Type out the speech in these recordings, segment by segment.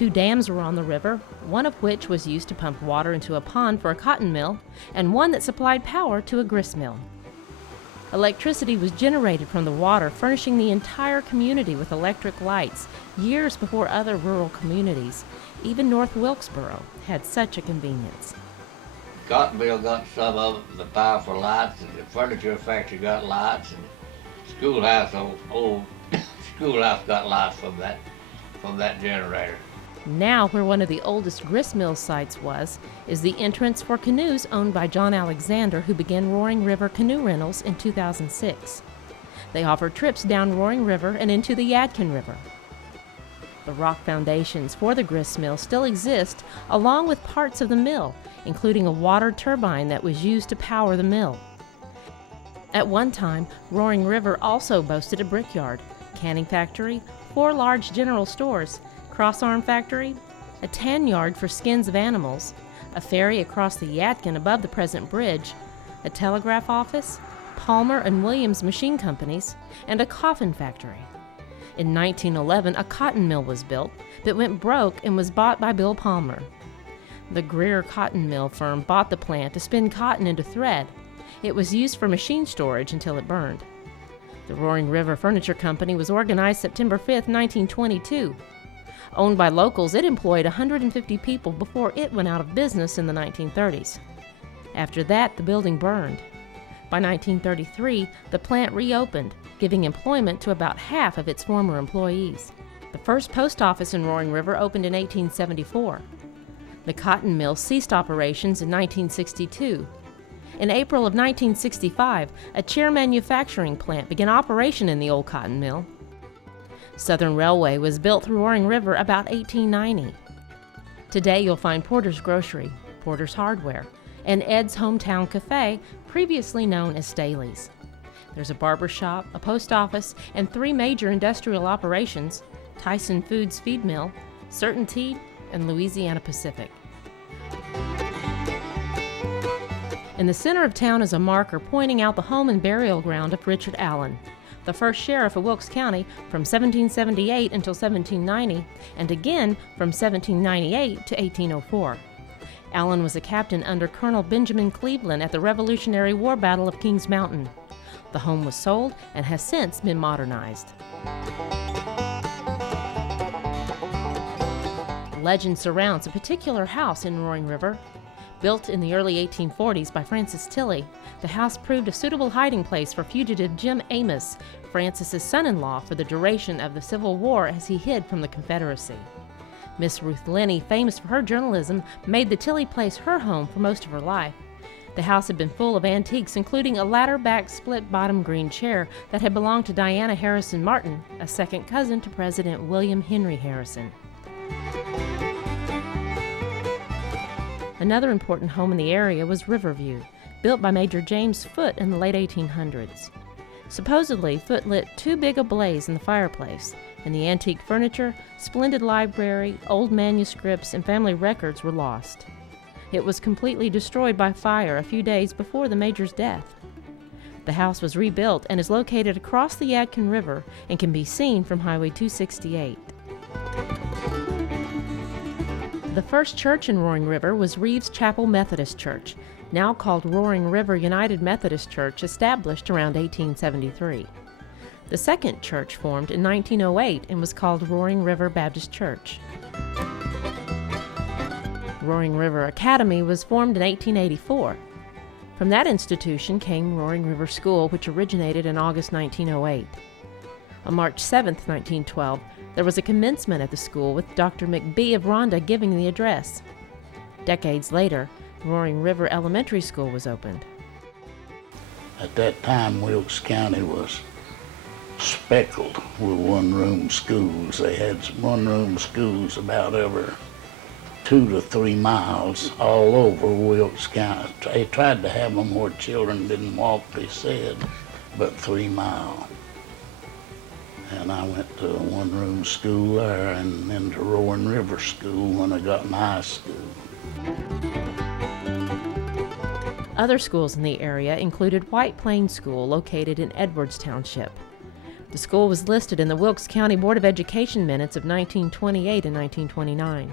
2 dams were on the river, one of which was used to pump water into a pond for a cotton mill, and one that supplied power to a grist mill. Electricity was generated from the water, furnishing the entire community with electric lights years before other rural communities, even North Wilkesboro, had such a convenience. Cotton mill got some of the power for lights, and the furniture factory got lights, and schoolhouse, old schoolhouse got lights from that generator. Now, where one of the oldest grist mill sites was, is the entrance for canoes owned by John Alexander, who began Roaring River Canoe Rentals in 2006. They offer trips down Roaring River and into the Yadkin River. The rock foundations for the grist mill still exist, along with parts of the mill, including a water turbine that was used to power the mill. At one time, Roaring River also boasted a brickyard, canning factory, 4 large general stores, cross-arm factory, a tan yard for skins of animals, a ferry across the Yadkin above the present bridge, a telegraph office, Palmer and Williams Machine Companies, and a coffin factory. In 1911, a cotton mill was built, but went broke and was bought by Bill Palmer. The Greer Cotton Mill firm bought the plant to spin cotton into thread. It was used for machine storage until it burned. The Roaring River Furniture Company was organized September 5, 1922. Owned by locals, it employed 150 people before it went out of business in the 1930s. After that, the building burned. By 1933, the plant reopened, giving employment to about half of its former employees. The first post office in Roaring River opened in 1874. The cotton mill ceased operations in 1962. In April of 1965, a chair manufacturing plant began operation in the old cotton mill. Southern Railway was built through Roaring River about 1890. Today you'll find Porter's Grocery, Porter's Hardware, and Ed's Hometown Cafe, previously known as Staley's. There's a barber shop, a post office, and 3 major industrial operations: Tyson Foods Feed Mill, Certainty, and Louisiana Pacific. In the center of town is a marker pointing out the home and burial ground of Richard Allen, the first sheriff of Wilkes County from 1778 until 1790, and again from 1798 to 1804. Allen was a captain under Colonel Benjamin Cleveland at the Revolutionary War Battle of Kings Mountain. The home was sold and has since been modernized. Legend surrounds a particular house in Roaring River. Built in the early 1840s by Francis Tilley, the house proved a suitable hiding place for fugitive Jim Amos, Francis's son-in-law, for the duration of the Civil War as he hid from the Confederacy. Miss Ruth Linney, famous for her journalism, made the Tilley place her home for most of her life. The house had been full of antiques, including a ladder-back split-bottom green chair that had belonged to Diana Harrison Martin, a second cousin to President William Henry Harrison. Another important home in the area was Riverview, built by Major James Foote in the late 1800s. Supposedly, Foote lit too big a blaze in the fireplace, and the antique furniture, splendid library, old manuscripts, and family records were lost. It was completely destroyed by fire a few days before the Major's death. The house was rebuilt and is located across the Yadkin River and can be seen from Highway 268. The first church in Roaring River was Reeves Chapel Methodist Church, now called Roaring River United Methodist Church, established around 1873. The second church formed in 1908 and was called Roaring River Baptist Church. Roaring River Academy was formed in 1884. From that institution came Roaring River School, which originated in August 1908. On March 7, 1912, there was a commencement at the school with Dr. McBee of Rhonda giving the address. Decades later, Roaring River Elementary School was opened. At that time, Wilkes County was speckled with one-room schools. They had one-room schools about every 2 to 3 miles all over Wilkes County. They tried to have them where children didn't walk, they said, but 3 miles. And I went to a one-room school there and then to Roaring River School when I got in high school. Other schools in the area included White Plains School, located in Edwards Township. The school was listed in the Wilkes County Board of Education minutes of 1928 and 1929.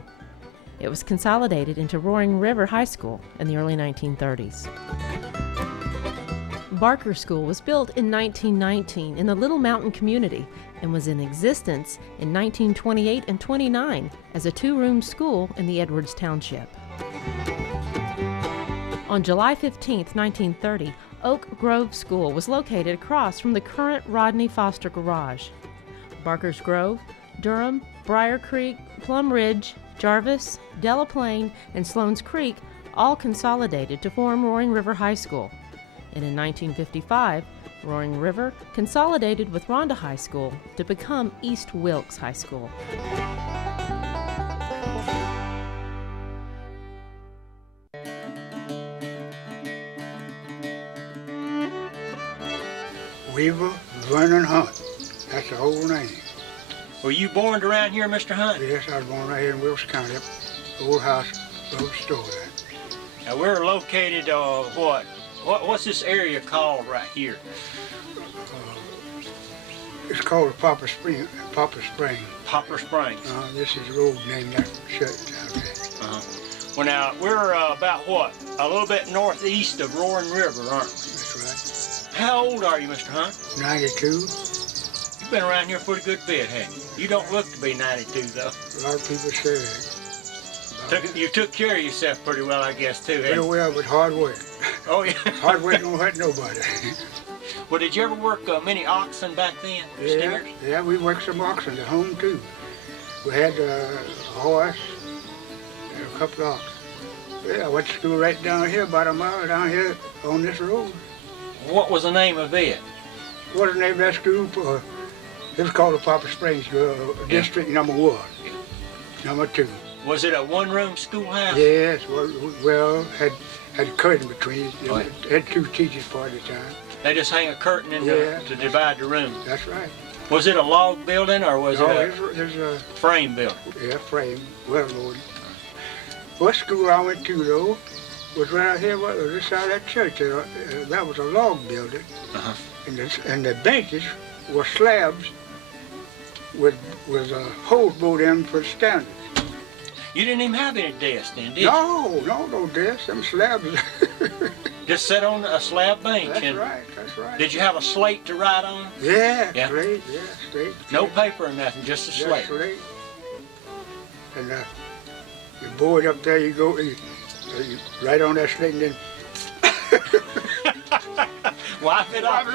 It was consolidated into Roaring River High School in the early 1930s. Barker School was built in 1919 in the Little Mountain community and was in existence in 1928 and 29 as a two-room school in the Edwards Township. On July 15, 1930, Oak Grove School was located across from the current Rodney Foster Garage. Barker's Grove, Durham, Briar Creek, Plum Ridge, Jarvis, Delaplane, and Sloan's Creek all consolidated to form Roaring River High School. And in 1955, Roaring River consolidated with Rhonda High School to become East Wilkes High School. Weaver Vernon Hunt. That's the whole name. Were you born around here, Mr. Hunt? Yes, I was born right here in Wilkes County, up the old house, the old store there. Now we're located, what's this area called right here? It's called Poplar Spring. Poplar Springs. This is the road named after the church out there. Well, now we're about what? A little bit northeast of Roaring River, aren't we? That's How old are you, Mr. Hunt? right. 92. You've been around here for a good bit, haven't you? You don't look to be 92, though. A lot of people say that. You took care of yourself pretty well, I guess, too, haven't Pretty you? well, but hard work. Oh, yeah. Hard work don't hurt nobody. Well, did you ever work many oxen back then? Steers? Yeah, we worked some oxen at home too. We had a horse and a couple of oxen. Yeah, I went to school right down here, about a mile down here on this road. What was the name of it? What was the name of that school? It was called the Poplar Springs District Number 1, Number 2. Was it a one-room schoolhouse? Yes, well, had a curtain between. Oh, It had two teachers for it at the time. They just hang a curtain in to divide the room. That's right. Was it a log building or was it there's a frame building? frame, well loaded. First school I went to though was right here, this side of that church. That was a log building, and the benches were slabs with a hole bored in for standards. You didn't even have any desks then, did you? No desks. Them slabs. Just sat on a slab bench. That's right. Did you have a slate to write on? Yeah, Yeah. straight. No paper or nothing, just a slate. Straight. And you board up there, you go, you right on that slate and then Wipe it off.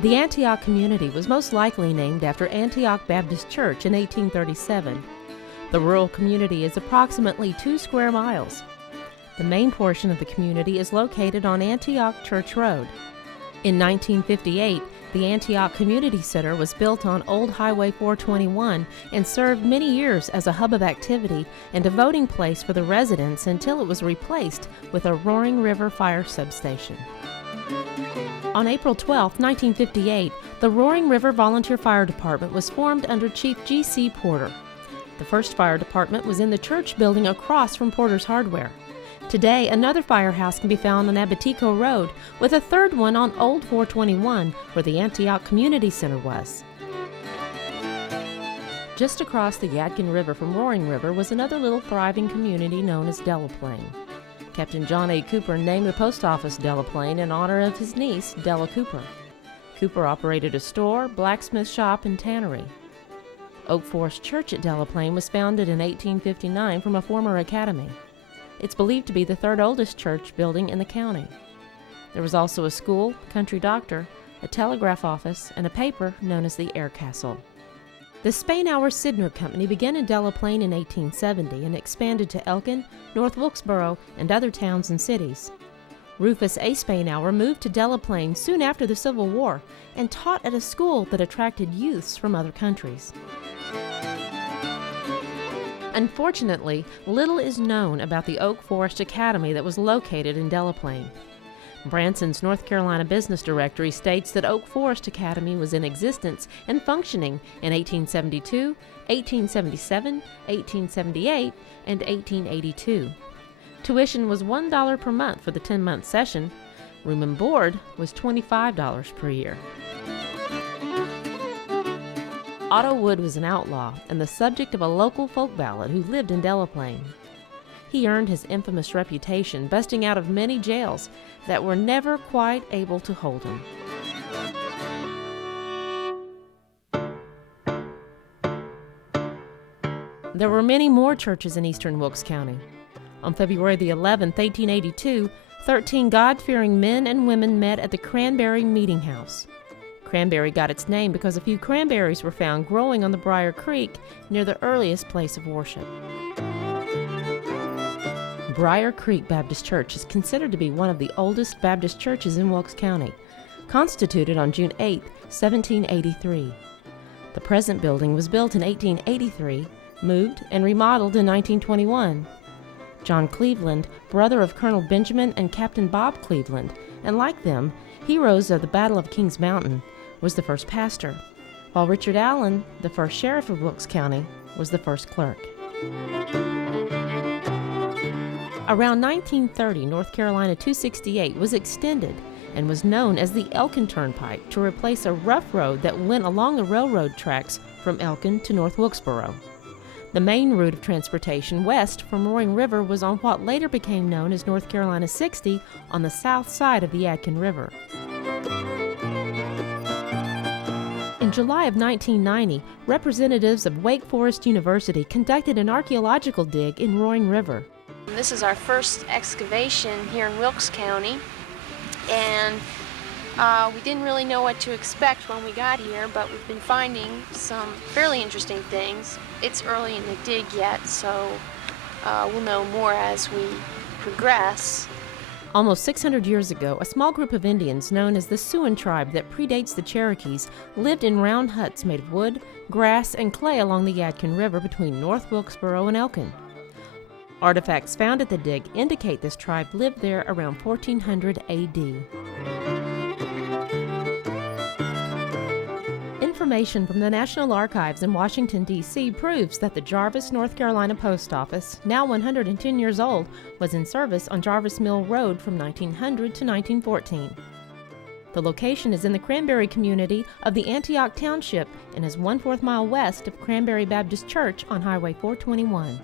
The Antioch community was most likely named after Antioch Baptist Church in 1837. The rural community is approximately 2 square miles. The main portion of the community is located on Antioch Church Road. In 1958, the Antioch Community Center was built on Old Highway 421 and served many years as a hub of activity and a voting place for the residents until it was replaced with a Roaring River Fire Substation. On April 12, 1958, the Roaring River Volunteer Fire Department was formed under Chief G.C. Porter. The first fire department was in the church building across from Porter's Hardware. Today, another firehouse can be found on Abatico Road, with a third one on Old 421, where the Antioch Community Center was. Just across the Yadkin River from Roaring River was another little thriving community known as Delaplane. Captain John A. Cooper named the post office Delaplane in honor of his niece, Della Cooper. Cooper operated a store, blacksmith shop, and tannery. Oak Forest Church at Delaplane was founded in 1859 from a former academy. It's believed to be the third oldest church building in the county. There was also a school, country doctor, a telegraph office, and a paper known as the Air Castle. The Spainauer-Sidner Company began in Delaplane in 1870 and expanded to Elkin, North Wilkesboro, and other towns and cities. Rufus A. Spainauer moved to Delaplane soon after the Civil War and taught at a school that attracted youths from other countries. Unfortunately, little is known about the Oak Forest Academy that was located in Delaplane. Branson's North Carolina Business Directory states that Oak Forest Academy was in existence and functioning in 1872, 1877, 1878, and 1882. Tuition was $1 per month for the 10-month session. Room and board was $25 per year. Otto Wood was an outlaw and the subject of a local folk ballad who lived in Delaplane. He earned his infamous reputation busting out of many jails that were never quite able to hold him. There were many more churches in eastern Wilkes County. On February the 11th, 1882, 13 God-fearing men and women met at the Cranberry Meeting House. Cranberry got its name because a few cranberries were found growing on the Briar Creek near the earliest place of worship. Briar Creek Baptist Church is considered to be one of the oldest Baptist churches in Wilkes County, constituted on June 8, 1783. The present building was built in 1883, moved and remodeled in 1921. John Cleveland, brother of Colonel Benjamin and Captain Bob Cleveland, and like them, heroes of the Battle of Kings Mountain, was the first pastor, while Richard Allen, the first sheriff of Wilkes County, was the first clerk. Around 1930, North Carolina 268 was extended and was known as the Elkin Turnpike to replace a rough road that went along the railroad tracks from Elkin to North Wilkesboro. The main route of transportation west from Roaring River was on what later became known as North Carolina 60 on the south side of the Yadkin River. In July of 1990, representatives of Wake Forest University conducted an archaeological dig in Roaring River. This is our first excavation here in Wilkes County, and we didn't really know what to expect when we got here, but we've been finding some fairly interesting things. It's early in the dig yet, so we'll know more as we progress. Almost 600 years ago, a small group of Indians known as the Siouan tribe that predates the Cherokees lived in round huts made of wood, grass, and clay along the Yadkin River between North Wilkesboro and Elkin. Artifacts found at the dig indicate this tribe lived there around 1400 A.D. Information from the National Archives in Washington, D.C. proves that the Jarvis, North Carolina Post Office, now 110 years old, was in service on Jarvis Mill Road from 1900 to 1914. The location is in the Cranberry community of the Antioch Township and is 1/4 mile west of Cranberry Baptist Church on Highway 421.